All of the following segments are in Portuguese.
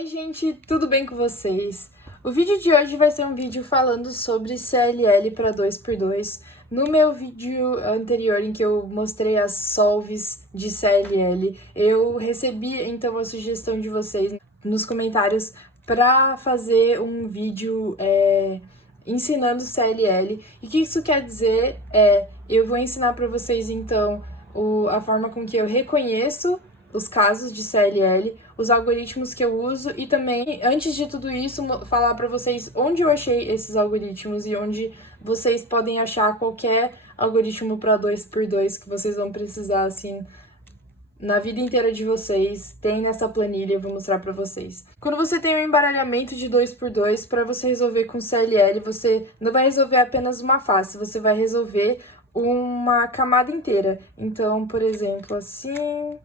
Oi gente, tudo bem com vocês? O vídeo de hoje vai ser um vídeo falando sobre CLL para 2x2. No meu vídeo anterior, em que eu mostrei as solves de CLL, eu recebi então a sugestão de vocês nos comentários para fazer um vídeo ensinando CLL. E o que isso quer dizer eu vou ensinar para vocês então a forma com que eu reconheço os casos de CLL, os algoritmos que eu uso e também, antes de tudo isso, falar para vocês onde eu achei esses algoritmos e onde vocês podem achar qualquer algoritmo para 2x2 que vocês vão precisar, assim, na vida inteira de vocês. Tem nessa planilha, eu vou mostrar para vocês. Quando você tem um embaralhamento de 2x2, para você resolver com CLL, você não vai resolver apenas uma face, você vai resolver uma camada inteira. Então, por exemplo, assim...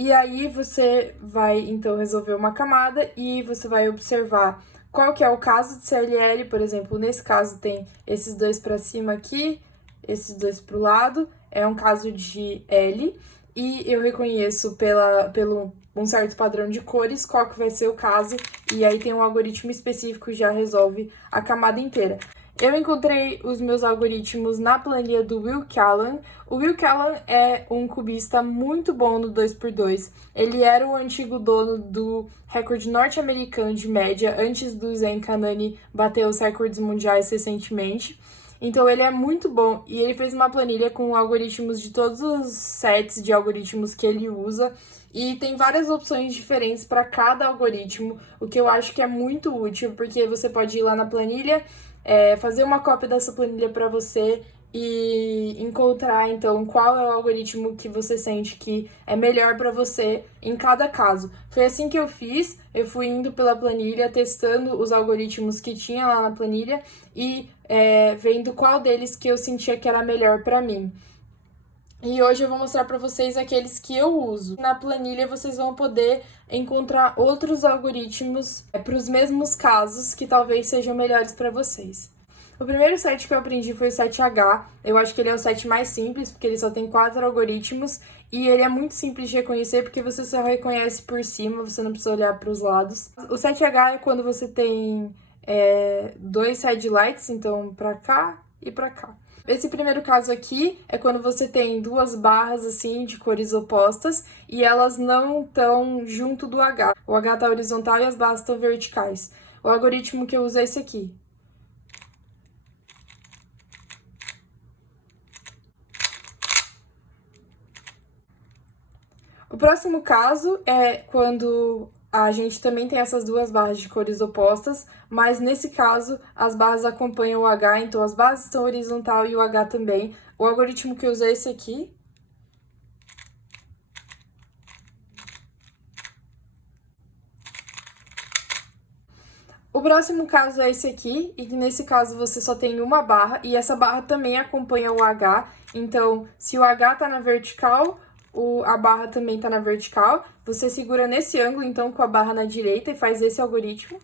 E aí você vai, então, resolver uma camada e você vai observar qual que é o caso de CLL. Por exemplo, nesse caso tem esses dois para cima aqui, esses dois para o lado. É um caso de L e eu reconheço pelo um certo padrão de cores qual que vai ser o caso. E aí tem um algoritmo específico que já resolve a camada inteira. Eu encontrei os meus algoritmos na planilha do Will Callan. O Will Callan é um cubista muito bom no 2x2. Ele era o antigo dono do recorde norte-americano de média, antes do Zen Kanani bater os recordes mundiais recentemente. Então ele é muito bom e ele fez uma planilha com algoritmos de todos os sets de algoritmos que ele usa. E tem várias opções diferentes para cada algoritmo, o que eu acho que é muito útil, porque você pode ir lá na planilha, fazer uma cópia dessa planilha para você e encontrar, então, qual é o algoritmo que você sente que é melhor para você em cada caso. Foi assim que eu fiz, eu fui indo pela planilha, testando os algoritmos que tinha lá na planilha e vendo qual deles que eu sentia que era melhor para mim. E hoje eu vou mostrar para vocês aqueles que eu uso. Na planilha vocês vão poder encontrar outros algoritmos para os mesmos casos que talvez sejam melhores para vocês. O primeiro set que eu aprendi foi o 7H. Eu acho que ele é o set mais simples, porque ele só tem 4 algoritmos e ele é muito simples de reconhecer, porque você só reconhece por cima, você não precisa olhar para os lados. O 7H é quando você tem dois headlights, então para cá e para cá. Esse primeiro caso aqui é quando você tem duas barras assim de cores opostas e elas não estão junto do H. O H está horizontal e as barras estão verticais. O algoritmo que eu uso é esse aqui. O próximo caso é quando a gente também tem essas duas barras de cores opostas, mas nesse caso as barras acompanham o H, então as barras estão horizontal e o H também. O algoritmo que eu usei é esse aqui. O próximo caso é esse aqui, e nesse caso você só tem uma barra, e essa barra também acompanha o H, então se o H tá na vertical, a barra também tá na vertical. Você segura nesse ângulo, então, com a barra na direita e faz esse algoritmo.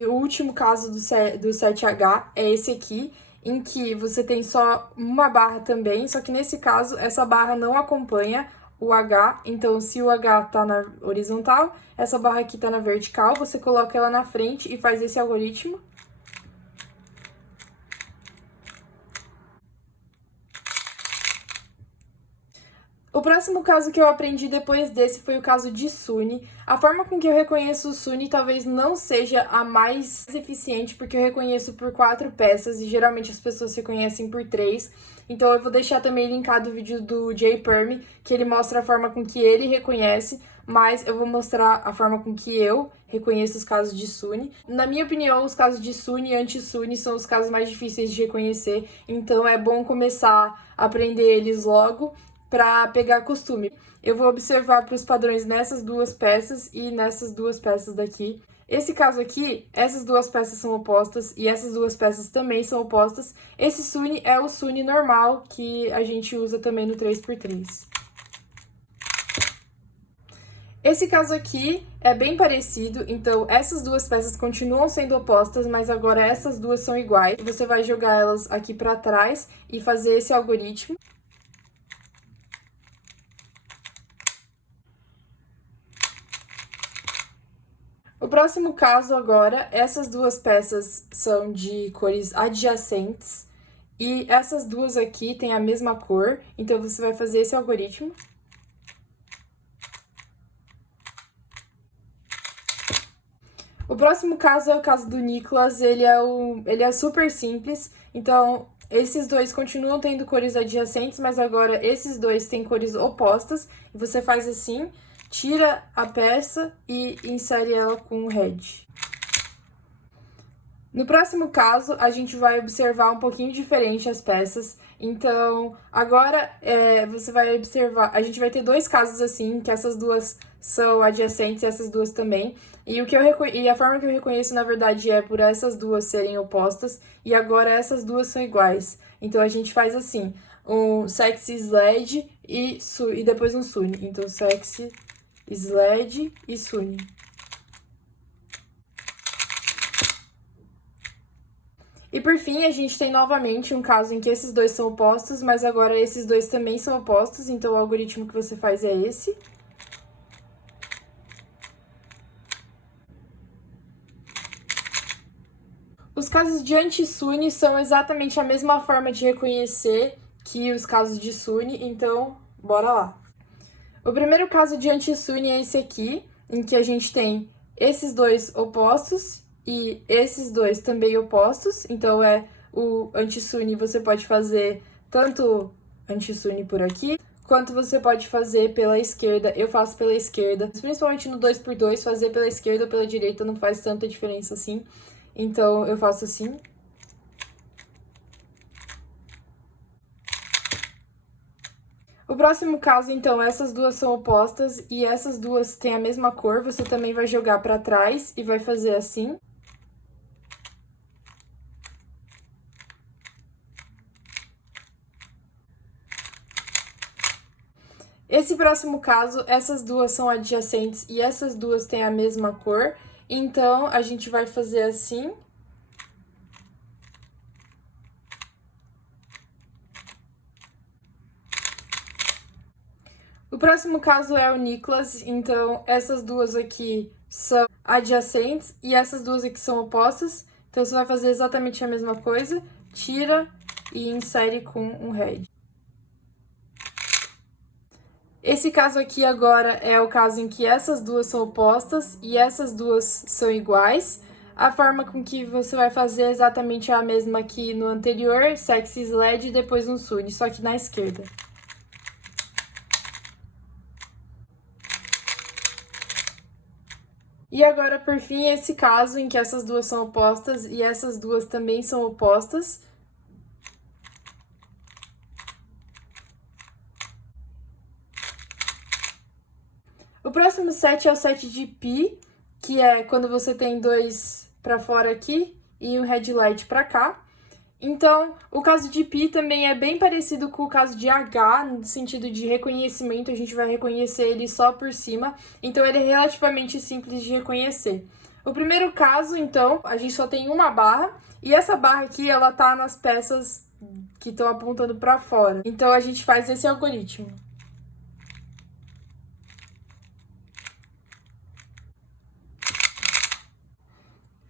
E o último caso do 7H é esse aqui, em que você tem só uma barra também, só que nesse caso essa barra não acompanha o H, então se o H tá na horizontal, essa barra aqui tá na vertical, você coloca ela na frente e faz esse algoritmo. O próximo caso que eu aprendi depois desse foi o caso de Suni. A forma com que eu reconheço o Suni talvez não seja a mais eficiente, porque eu reconheço por 4 peças e geralmente as pessoas reconhecem por 3. Então eu vou deixar também linkado o vídeo do Jay Permy, que ele mostra a forma com que ele reconhece, mas eu vou mostrar a forma com que eu reconheço os casos de Suni. Na minha opinião, os casos de Suni e anti-Suni são os casos mais difíceis de reconhecer, então é bom começar a aprender eles logo para pegar costume. Eu vou observar para os padrões nessas duas peças e nessas duas peças daqui. Esse caso aqui, essas duas peças são opostas e essas duas peças também são opostas. Esse Suni é o Suni normal que a gente usa também no 3x3. Esse caso aqui é bem parecido, então essas duas peças continuam sendo opostas, mas agora essas duas são iguais. Você vai jogar elas aqui para trás e fazer esse algoritmo. O próximo caso agora, essas duas peças são de cores adjacentes e essas duas aqui têm a mesma cor, então você vai fazer esse algoritmo. O próximo caso é o caso do Nicolas, ele é super simples, então esses dois continuam tendo cores adjacentes, mas agora esses dois têm cores opostas, e você faz assim, tira a peça e insere ela com o red. No próximo caso, a gente vai observar um pouquinho diferente as peças. Então, agora você vai observar... A gente vai ter dois casos assim, que essas duas são adjacentes e essas duas também. E a forma que eu reconheço, na verdade, é por essas duas serem opostas. E agora essas duas são iguais. Então, a gente faz assim, um sexy sled e depois um Sunny. Então, sexy sled e Sunny. E por fim, a gente tem novamente um caso em que esses dois são opostos, mas agora esses dois também são opostos, então o algoritmo que você faz é esse. Os casos de anti-Sunny são exatamente a mesma forma de reconhecer que os casos de Sunny, então bora lá. O primeiro caso de anti-Sunny é esse aqui, em que a gente tem esses dois opostos e esses dois também opostos, então o anti-Sunny você pode fazer tanto anti-Sunny por aqui, quanto você pode fazer pela esquerda. Eu faço pela esquerda, principalmente no 2x2, fazer pela esquerda ou pela direita não faz tanta diferença assim, então eu faço assim. O próximo caso, então, essas duas são opostas e essas duas têm a mesma cor, você também vai jogar para trás e vai fazer assim. Esse próximo caso, essas duas são adjacentes e essas duas têm a mesma cor, então a gente vai fazer assim. O próximo caso é o Nicolas, então essas duas aqui são adjacentes e essas duas aqui são opostas, então você vai fazer exatamente a mesma coisa, tira e insere com um red. Esse caso aqui agora é o caso em que essas duas são opostas e essas duas são iguais. A forma com que você vai fazer é exatamente a mesma que no anterior, sexy sled e depois um Sunny, só que na esquerda. E agora, por fim, esse caso em que essas duas são opostas e essas duas também são opostas. O próximo set é o set de pi, que é quando você tem dois para fora aqui e um red light para cá. Então, o caso de pi também é bem parecido com o caso de H, no sentido de reconhecimento, a gente vai reconhecer ele só por cima, então ele é relativamente simples de reconhecer. O primeiro caso, então, a gente só tem uma barra, e essa barra aqui, ela tá nas peças que estão apontando para fora. Então, a gente faz esse algoritmo.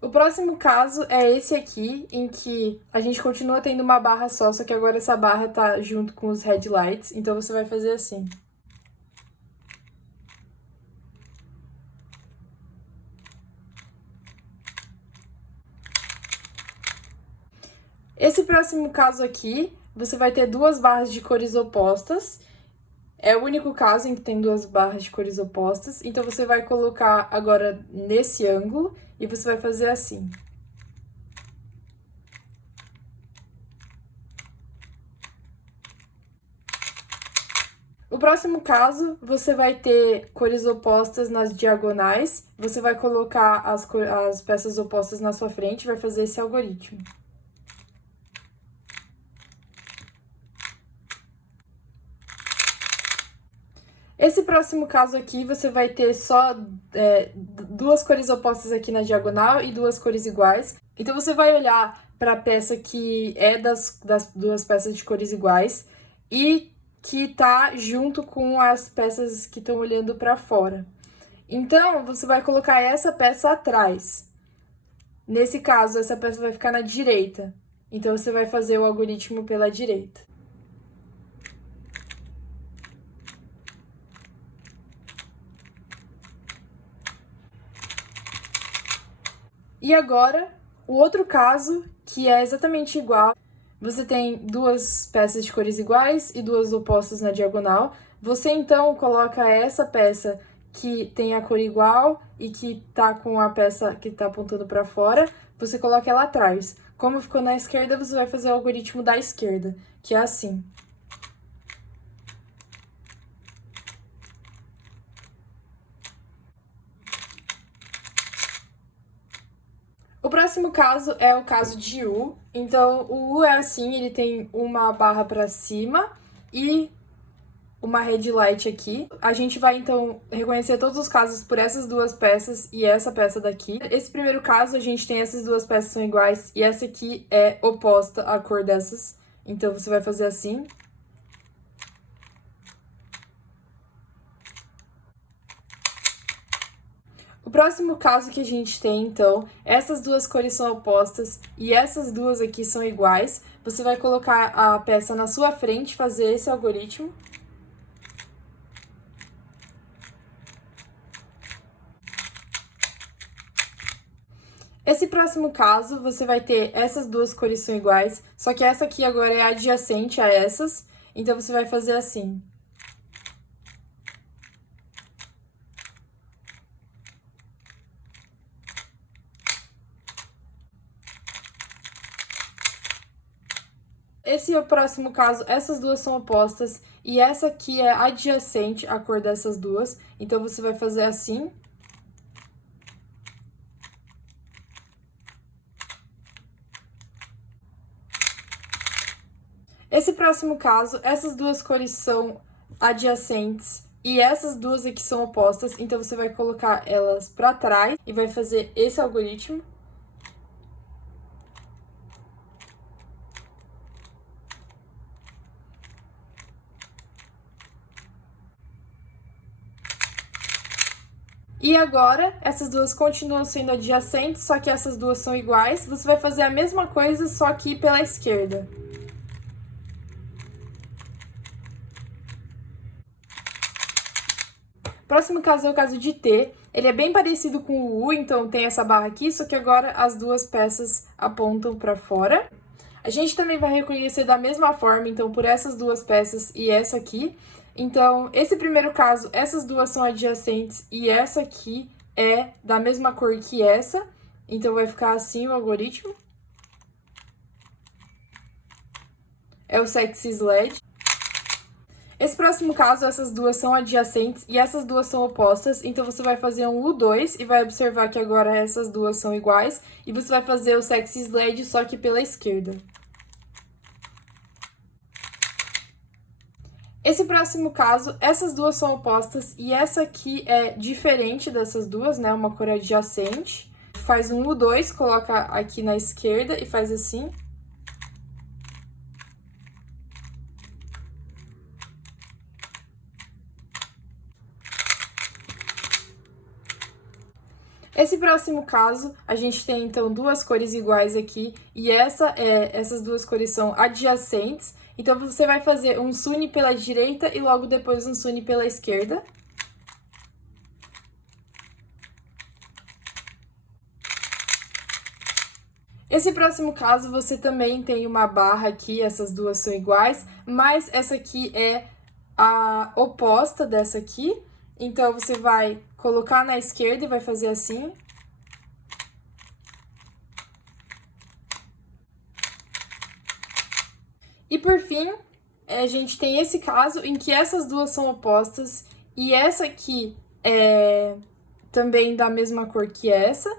O próximo caso é esse aqui, em que a gente continua tendo uma barra só que agora essa barra tá junto com os headlights, então você vai fazer assim. Esse próximo caso aqui, você vai ter duas barras de cores opostas. É o único caso em que tem duas barras de cores opostas. Então, você vai colocar agora nesse ângulo e você vai fazer assim. O próximo caso, você vai ter cores opostas nas diagonais. Você vai colocar as peças opostas na sua frente e vai fazer esse algoritmo. Esse próximo caso aqui, você vai ter só duas cores opostas aqui na diagonal e duas cores iguais. Então, você vai olhar para a peça que é das duas peças de cores iguais e que tá junto com as peças que estão olhando para fora. Então, você vai colocar essa peça atrás. Nesse caso, essa peça vai ficar na direita. Então, você vai fazer o algoritmo pela direita. E agora, o outro caso, que é exatamente igual. Você tem duas peças de cores iguais e duas opostas na diagonal. Você, então, coloca essa peça que tem a cor igual e que tá com a peça que tá apontando para fora, você coloca ela atrás. Como ficou na esquerda, você vai fazer o algoritmo da esquerda, que é assim. O próximo caso é o caso de U. Então, o U é assim, ele tem uma barra para cima e uma red light aqui. A gente vai, então, reconhecer todos os casos por essas duas peças e essa peça daqui. Esse primeiro caso, a gente tem essas duas peças são iguais e essa aqui é oposta à cor dessas. Então, você vai fazer assim. O próximo caso que a gente tem, então, essas duas cores são opostas e essas duas aqui são iguais. Você vai colocar a peça na sua frente, fazer esse algoritmo. Esse próximo caso, você vai ter essas duas cores são iguais, só que essa aqui agora é adjacente a essas, então você vai fazer assim. Esse é o próximo caso, essas duas são opostas e essa aqui é adjacente à cor dessas duas, então você vai fazer assim. Esse próximo caso, essas duas cores são adjacentes e essas duas aqui são opostas, então você vai colocar elas para trás e vai fazer esse algoritmo. E agora, essas duas continuam sendo adjacentes, só que essas duas são iguais. Você vai fazer a mesma coisa, só que pela esquerda. Próximo caso é o caso de T. Ele é bem parecido com o U, então tem essa barra aqui, só que agora as duas peças apontam para fora. A gente também vai reconhecer da mesma forma, então, por essas duas peças e essa aqui. Então, esse primeiro caso, essas duas são adjacentes e essa aqui é da mesma cor que essa. Então, vai ficar assim o algoritmo. É o sexy sled. Esse próximo caso, essas duas são adjacentes e essas duas são opostas, então você vai fazer um U2 e vai observar que agora essas duas são iguais, e você vai fazer o sexy sled só que pela esquerda. Esse próximo caso, essas duas são opostas e essa aqui é diferente dessas duas, né? Uma cor adjacente. Faz um U2, coloca aqui na esquerda e faz assim. Esse próximo caso, a gente tem, então, duas cores iguais aqui, e essas duas cores são adjacentes, então você vai fazer um sune pela direita e logo depois um sune pela esquerda. Esse próximo caso, você também tem uma barra aqui, essas duas são iguais, mas essa aqui é a oposta dessa aqui, então você vai colocar na esquerda e vai fazer assim. E por fim, a gente tem esse caso em que essas duas são opostas e essa aqui é também da mesma cor que essa.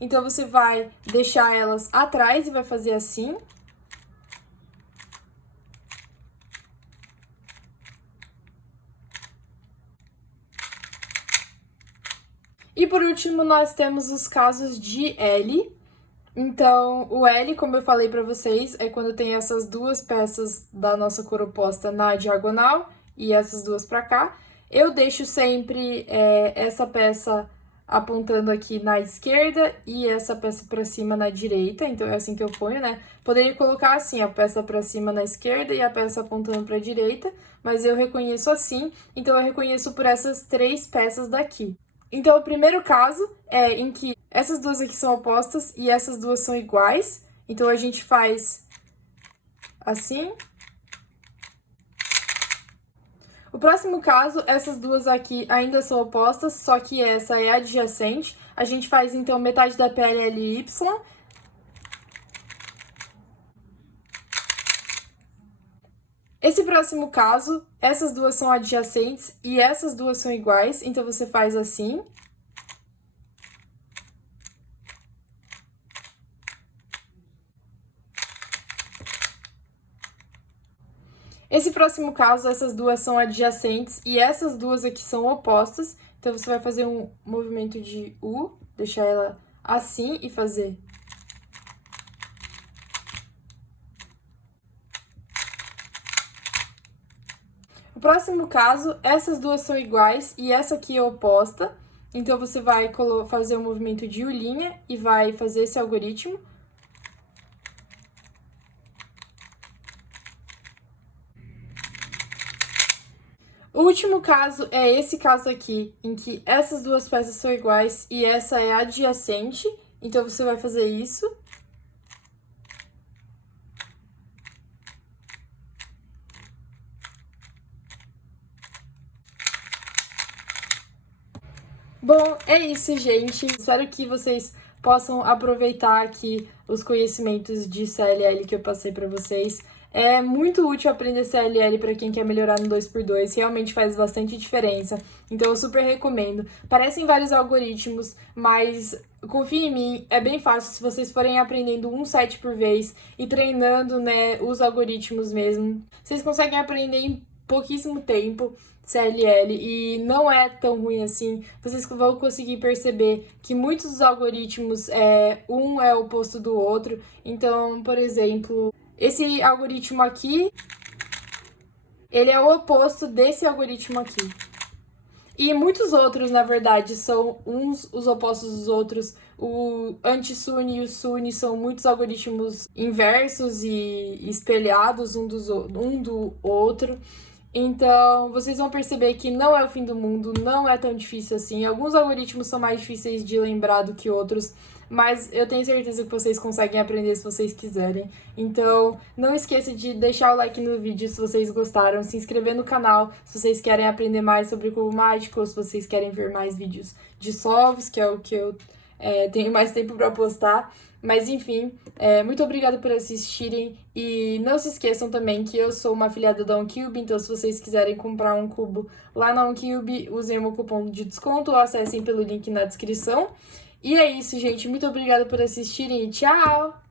Então, você vai deixar elas atrás e vai fazer assim. E por último, nós temos os casos de L. Então, o L, como eu falei para vocês, é quando tem essas duas peças da nossa cor oposta na diagonal e essas duas para cá. Eu deixo sempre essa peça apontando aqui na esquerda e essa peça pra cima na direita, então é assim que eu ponho, né? Poderia colocar assim, a peça pra cima na esquerda e a peça apontando pra direita, mas eu reconheço assim, então eu reconheço por essas 3 peças daqui. Então, o primeiro caso é em que essas duas aqui são opostas e essas duas são iguais, então a gente faz assim. O próximo caso, essas duas aqui ainda são opostas, só que essa é adjacente. A gente faz, então, metade da PLLY. Esse próximo caso, essas duas são adjacentes e essas duas são iguais, então você faz assim. Esse próximo caso, essas duas são adjacentes e essas duas aqui são opostas. Então, você vai fazer um movimento de U, deixar ela assim e fazer. O próximo caso, essas duas são iguais e essa aqui é oposta. Então, você vai fazer um movimento de U' e vai fazer esse algoritmo. O último caso é esse caso aqui, em que essas duas peças são iguais e essa é adjacente. Então, você vai fazer isso. Bom, é isso, gente. Espero que vocês possam aproveitar aqui os conhecimentos de CLL que eu passei para vocês. É muito útil aprender CLL para quem quer melhorar no 2x2, realmente faz bastante diferença. Então eu super recomendo. Parecem vários algoritmos, mas confia em mim, é bem fácil se vocês forem aprendendo um set por vez e treinando, né, os algoritmos mesmo. Vocês conseguem aprender em pouquíssimo tempo CLL e não é tão ruim assim. Vocês vão conseguir perceber que muitos dos algoritmos um é oposto do outro. Então, por exemplo, esse algoritmo aqui, ele é o oposto desse algoritmo aqui. E muitos outros, na verdade, são uns os opostos dos outros. O anti-SUNY e o SUNY são muitos algoritmos inversos e espelhados um do outro. Então, vocês vão perceber que não é o fim do mundo, não é tão difícil assim. Alguns algoritmos são mais difíceis de lembrar do que outros, mas eu tenho certeza que vocês conseguem aprender se vocês quiserem. Então, não esqueça de deixar o like no vídeo se vocês gostaram, se inscrever no canal se vocês querem aprender mais sobre cubo mágico, ou se vocês querem ver mais vídeos de solves, que é o que eu tenho mais tempo para postar. Mas enfim, muito obrigada por assistirem e não se esqueçam também que eu sou uma afiliada da OnCube, então se vocês quiserem comprar um cubo lá na OnCube, usem o meu cupom de desconto ou acessem pelo link na descrição. E é isso, gente. Muito obrigada por assistirem e tchau!